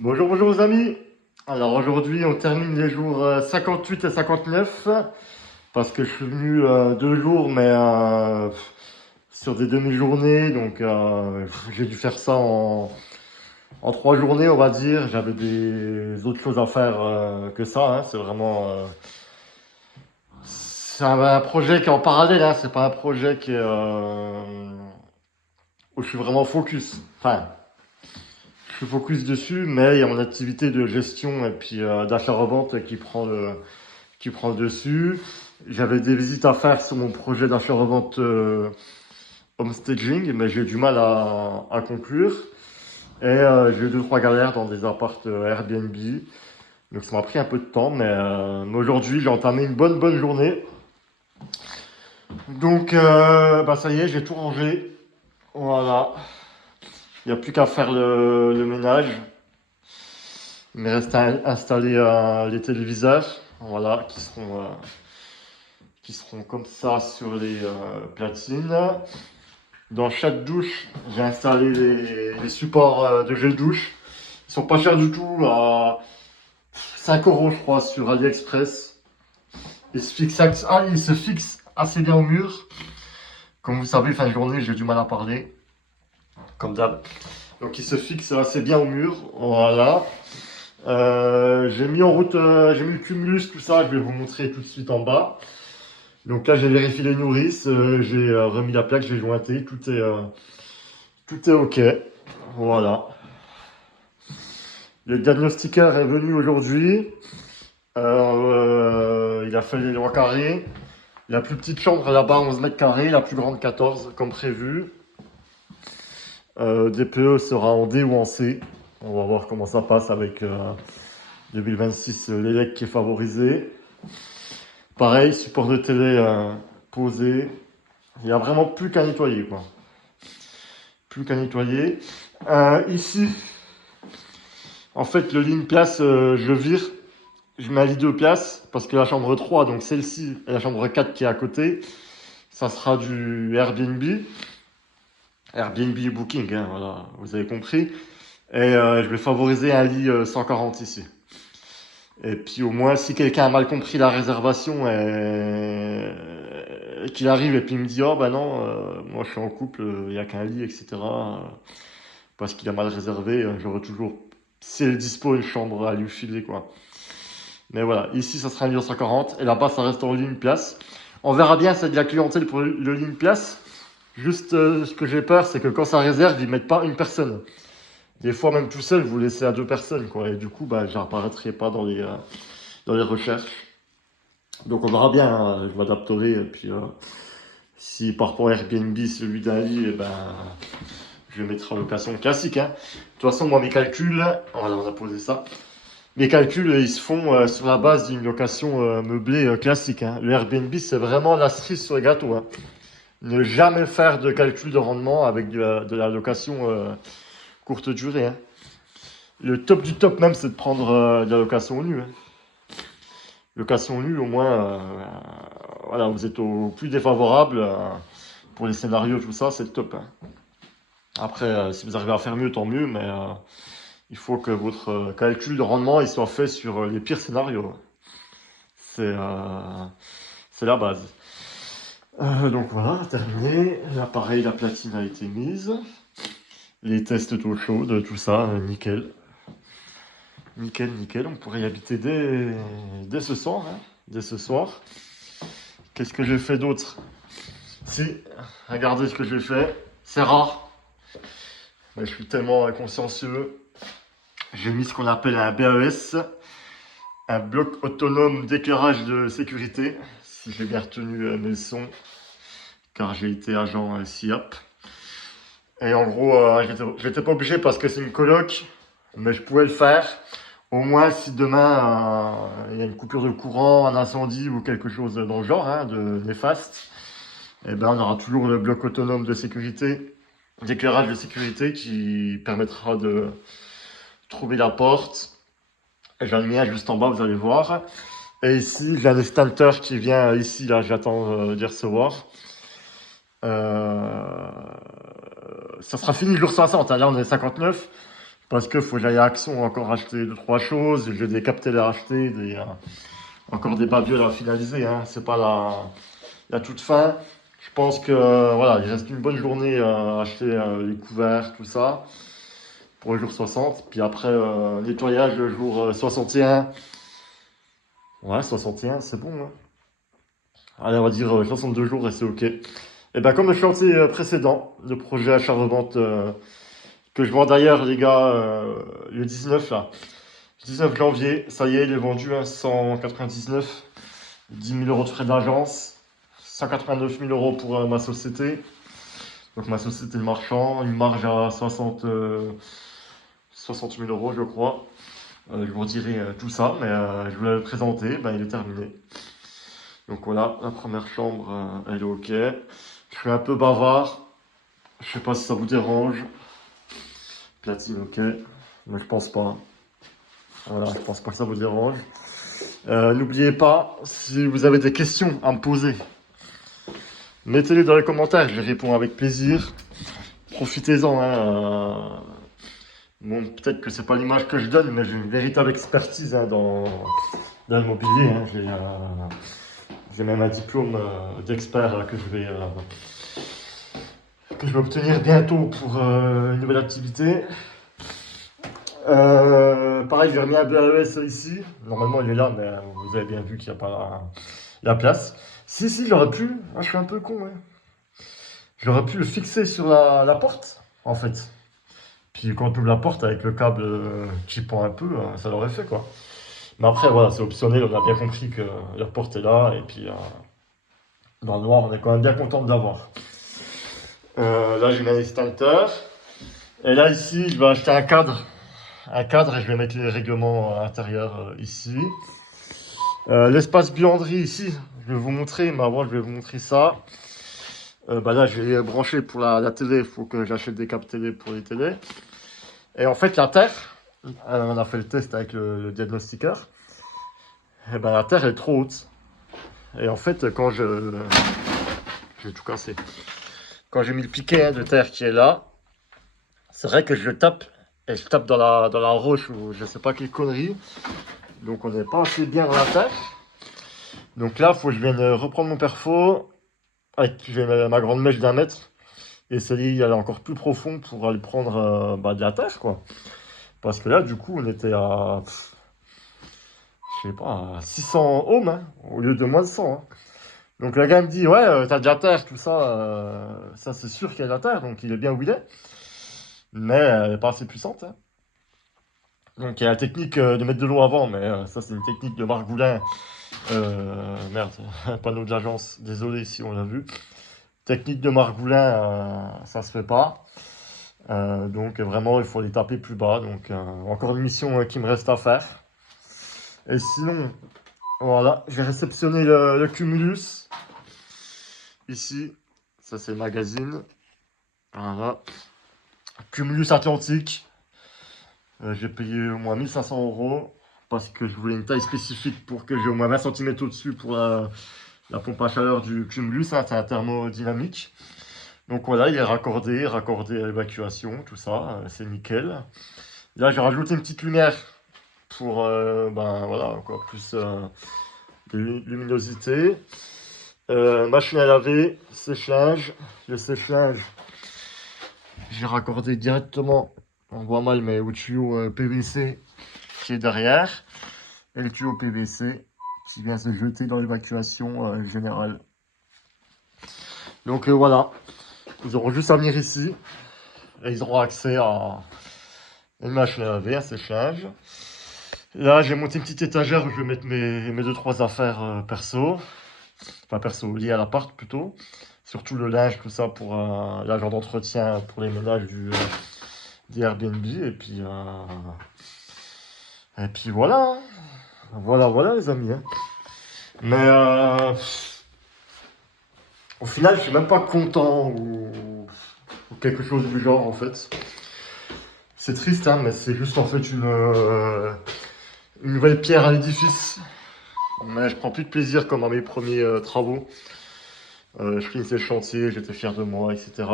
Bonjour, bonjour aux amis. Alors aujourd'hui, on termine les jours 58 et 59 parce que je suis venu 2 jours, mais sur des demi-journées. Donc j'ai dû faire ça en 3 journées, on va dire. J'avais des autres choses à faire que ça, hein. C'est vraiment c'est un projet qui est en parallèle, hein. C'est pas un projet qui est où je suis vraiment focus. Enfin, je suis focus dessus, mais il y a mon activité de gestion et puis d'achat-revente qui prend le dessus. J'avais des visites à faire sur mon projet d'achat-revente homestaging, mais j'ai du mal à conclure. Et j'ai eu deux, trois galères dans des apparts Airbnb. Donc ça m'a pris un peu de temps, mais aujourd'hui j'ai entamé une bonne journée. Donc bah ça y est, j'ai tout rangé. Voilà. Il n'y a plus qu'à faire le ménage. Il me reste à installer les téléviseurs, voilà, qui seront comme ça sur les platines. Dans chaque douche, j'ai installé les supports de gel douche. Ils sont pas chers du tout, à 5 € je crois sur AliExpress. Ils se fixent assez bien au mur. Comme vous savez, fin de journée, j'ai du mal à parler, comme d'hab. Donc ils se fixent assez bien au mur, voilà. J'ai mis en route, j'ai mis le cumulus, tout ça, je vais vous montrer tout de suite en bas. Donc là, j'ai vérifié les nourrices, j'ai remis la plaque, j'ai jointé, tout est OK. Voilà. Le diagnostiqueur est venu aujourd'hui. Il a fait les 3 carrés. La plus petite chambre là-bas, 11 mètres carrés, la plus grande 14, comme prévu. DPE sera en D ou en C. On va voir comment ça passe avec 2026, l'élec qui est favorisé. Pareil, support de télé posé. Il n'y a vraiment plus qu'à nettoyer, quoi. Plus qu'à nettoyer. Ici, en fait, le lit place, je vire. Je mets un lit de place parce que la chambre 3, donc celle-ci, et la chambre 4 qui est à côté, ça sera du Airbnb. Airbnb Booking, hein, voilà, vous avez compris. Et je vais favoriser un lit 140 ici. Et puis au moins, si quelqu'un a mal compris la réservation et qu'il arrive et puis il me dit oh bah non, moi je suis en couple, il n'y a qu'un lit, etc. Parce qu'il a mal réservé, j'aurai toujours, si elle est dispo, une chambre à lui filer, quoi. Mais voilà, ici ça sera un lit en 140 et là-bas ça reste en ligne place. On verra bien, c'est de la clientèle pour le ligne place. Juste ce que j'ai peur, c'est que quand ça réserve, ils mettent pas une personne. Des fois, même tout seul, vous laissez à 2 personnes, quoi. Et du coup, bah, j'apparaîtrai pas dans les recherches. Donc on verra bien, hein, je m'adapterai. Et puis, si par rapport à Airbnb, celui d'un lit, eh ben, je le mettrai en location classique, hein. De toute façon, moi, mes calculs, voilà, on a posé ça. Mes calculs, ils se font sur la base d'une location meublée classique, hein. Le Airbnb, c'est vraiment la cerise sur les gâteaux, hein. Ne jamais faire de calcul de rendement avec de la location courte durée, hein. Le top du top même, c'est de prendre de la location nue, hein. Location nue, au moins, voilà, vous êtes au plus défavorable pour les scénarios, tout ça, c'est le top, hein. Après, si vous arrivez à faire mieux, tant mieux, mais il faut que votre calcul de rendement il soit fait sur les pires scénarios. C'est c'est la base. Donc voilà, terminé. Là, pareil, la platine a été mise. Les tests d'eau chaude, tout ça, nickel. Nickel, nickel. On pourrait y habiter dès ce soir, hein. Dès ce soir. Qu'est-ce que j'ai fait d'autre? Si, regardez ce que j'ai fait. C'est rare, mais je suis tellement consciencieux. J'ai mis ce qu'on appelle un BAS, un bloc autonome d'éclairage de sécurité, si j'ai bien retenu mes leçons, car j'ai été agent SIAP. Et en gros, j'étais pas obligé parce que c'est une coloc, mais je pouvais le faire. Au moins, si demain il y a une coupure de courant, un incendie ou quelque chose dans le genre, hein, de néfaste, eh ben, on aura toujours le bloc autonome de sécurité, d'éclairage de sécurité qui permettra de trouver la porte. Et j'en ai mis un juste en bas, vous allez voir. Et ici, j'ai un extincteur qui vient ici, là, j'attends d'y recevoir. Ça sera fini le jour 60, hein. Là on est 59. Je parce que faut que j'aille à Action encore acheter 2-3 choses. J'ai des capteurs à acheter, encore des babioles à finaliser. Hein. C'est pas la toute fin. Je pense que voilà, il reste une bonne journée à acheter les couverts, tout ça, pour le jour 60. Puis après, nettoyage le jour 61. Ouais, 61, c'est bon. Hein. Allez, on va dire 62 jours et c'est ok. Et ben comme le chantier précédent, le projet achat-revente que je vends d'ailleurs, les gars, le 19 là. 19 janvier, ça y est, il est vendu à 199, 10 000 euros de frais d'agence, 189 000 euros pour ma société. Donc ma société de marchand, une marge à 60 000 euros, je crois. Je vous redirai tout ça, mais je voulais le présenter, ben, il est terminé. Donc voilà, la première chambre, elle est ok. Je suis un peu bavard, je sais pas si ça vous dérange. Platine, ok, mais je pense pas. Voilà, je pense pas que ça vous dérange. N'oubliez pas, si vous avez des questions à me poser, mettez-les dans les commentaires, je les réponds avec plaisir. Profitez-en. Hein, bon, peut-être que c'est pas l'image que je donne, mais j'ai une véritable expertise hein, dans l'immobilier. Hein. J'ai même un diplôme d'expert que je vais obtenir bientôt pour une nouvelle activité. Pareil, j'ai remis un BAES ici. Normalement, il est là, mais vous avez bien vu qu'il n'y a pas la place. Si, j'aurais pu. Ah, je suis un peu con. Hein. J'aurais pu le fixer sur la porte, en fait. Puis quand on ouvre la porte avec le câble qui pend un peu, ça l'aurait fait, quoi. Mais après, voilà, c'est optionnel. On a bien compris que la porte est là. Et puis, dans le noir, on est quand même bien content de l'avoir. Là, j'ai mis un extincteur. Et là, ici, je vais acheter un cadre. Un cadre et je vais mettre les règlements intérieurs ici. L'espace buanderie ici, je vais vous montrer, mais avant je vais vous montrer ça. Là je vais brancher pour la télé, il faut que j'achète des câbles télé pour les télés. Et en fait la terre, on a fait le test avec le diagnostiqueur, et ben la terre est trop haute. Et en fait quand j'ai tout cassé, quand j'ai mis le piquet de terre qui est là, c'est vrai que je le tape, et je tape dans la roche ou je sais pas quelle connerie. Donc on n'est pas assez bien dans la terre. Donc là, il faut que je vienne reprendre mon perfo avec ma grande mèche d'1 mètre et essayer d'aller encore plus profond pour aller prendre de la terre, quoi. Parce que là, du coup, on était à, je sais pas, à 600 ohms hein, au lieu de moins de 100. Hein. Donc le gars me dit, ouais, t'as de la terre, tout ça, ça c'est sûr qu'il y a de la terre, donc il est bien où il est. Mais elle n'est pas assez puissante. Hein. Donc il y a la technique de mettre de l'eau avant, mais ça c'est une technique de Margoulin. Merde, panneau de l'agence, désolé si on l'a vu. Technique de Margoulin, ça se fait pas. Donc vraiment, il faut les taper plus bas. Donc encore une mission qui me reste à faire. Et sinon, voilà, j'ai réceptionné le Cumulus. Ici, ça c'est le magazine. Voilà. Cumulus Atlantique. J'ai payé au moins 1 500 € parce que je voulais une taille spécifique pour que j'ai au moins 20 cm au-dessus pour la pompe à chaleur du Cumulus. Hein, c'est un thermodynamique. Donc voilà, il est raccordé à l'évacuation, tout ça, c'est nickel. Là, j'ai rajouté une petite lumière pour, voilà, encore plus de luminosité. Machine à laver, séchage. Le séchage, j'ai raccordé directement, on voit mal, mais au tuyau PVC qui est derrière. Et le tuyau PVC qui vient se jeter dans l'évacuation générale. Donc voilà, ils auront juste à venir ici et ils auront accès à une machine à laver, un séchage. Là, j'ai monté une petite étagère où je vais mettre mes 2-3 affaires perso. Enfin, perso, liées à l'appart plutôt. Surtout le linge, tout ça pour l'agent d'entretien pour les ménages des Airbnb. Et puis voilà. Voilà les amis. Hein. Mais au final, je suis même pas content ou quelque chose du genre en fait. C'est triste, hein, mais c'est juste en fait une nouvelle pierre à l'édifice. Mais je prends plus de plaisir comme à mes premiers travaux. Je finissais le chantier, j'étais fier de moi, etc.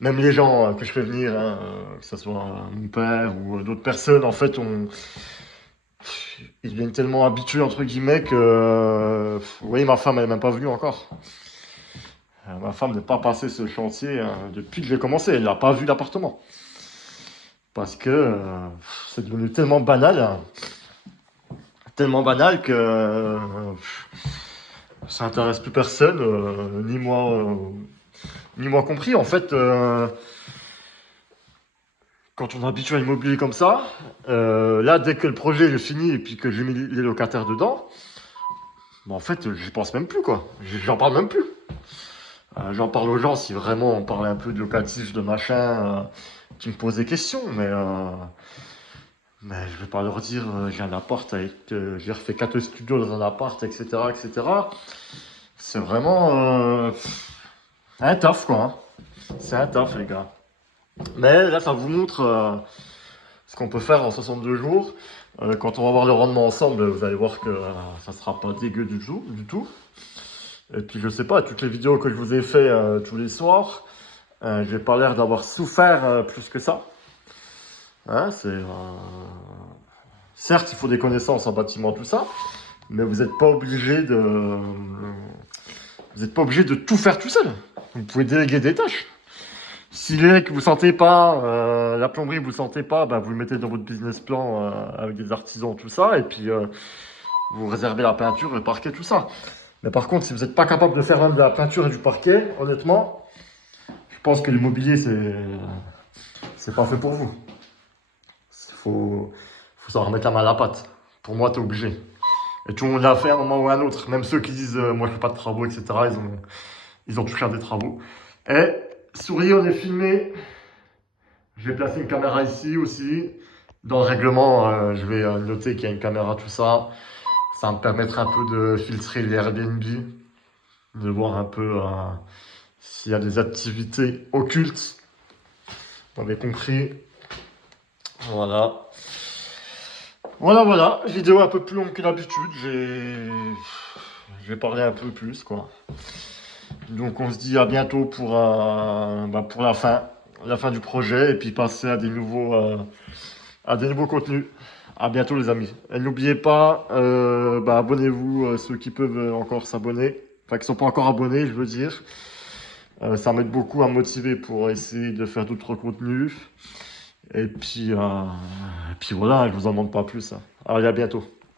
Même les gens que je fais venir, hein, que ce soit mon père ou d'autres personnes, en fait, ils deviennent tellement habitués, entre guillemets, que... vous voyez, ma femme, elle n'est même pas venue encore. Ma femme n'est pas passée ce chantier depuis que j'ai commencé. Elle n'a pas vu l'appartement. Parce que c'est devenu tellement banal que ça intéresse plus personne, ni moi compris. En fait, quand on est habitué à l'immobilier comme ça, là, dès que le projet est fini et puis que j'ai mis les locataires dedans, en fait, j'y pense même plus, quoi. J'en parle même plus. J'en parle aux gens si vraiment on parlait un peu de locatif, de machin, qui me posent des questions, mais je vais pas leur dire j'ai un appart avec. J'ai refait 4 studios dans un appart, etc. etc. C'est vraiment un taf, quoi. Hein. C'est un taf, les gars. Mais là, ça vous montre ce qu'on peut faire en 62 jours. Quand on va voir le rendement ensemble, vous allez voir que ça sera pas dégueu du tout, du tout. Et puis, je sais pas, toutes les vidéos que je vous ai fait tous les soirs, j'ai pas l'air d'avoir souffert plus que ça. Hein, certes, il faut des connaissances en bâtiment, tout ça, mais vous n'êtes pas obligé de tout faire tout seul. Vous pouvez déléguer des tâches. Si les mecs, vous sentez pas, la plomberie, vous sentez pas, bah, vous le mettez dans votre business plan avec des artisans, tout ça, et puis vous réservez la peinture, le parquet, tout ça. Mais par contre, si vous n'êtes pas capable de faire même de la peinture et du parquet, honnêtement, je pense que l'immobilier, c'est pas fait pour vous. Faut savoir mettre la main à la pâte. Pour moi, t'es obligé. Et tout le monde l'a fait à un moment ou à un autre. Même ceux qui disent moi je fais pas de travaux, etc. Ils ont touché à des travaux. Et souris, on est filmé. Je vais placer une caméra ici aussi. Dans le règlement, je vais noter qu'il y a une caméra, tout ça. Ça va me permettre un peu de filtrer les Airbnb, de voir un peu s'il y a des activités occultes. Vous avez compris. Voilà. Voilà. Vidéo un peu plus longue que d'habitude. J'ai parlé un peu plus, quoi. Donc on se dit à bientôt pour la fin du projet, et puis passer à des nouveaux contenus. À bientôt les amis. Et n'oubliez pas, abonnez-vous ceux qui peuvent encore s'abonner, enfin qui ne sont pas encore abonnés, je veux dire. Ça m'aide beaucoup à me motiver pour essayer de faire d'autres contenus. Et puis voilà, je vous en demande pas plus. Hein. Allez, à bientôt.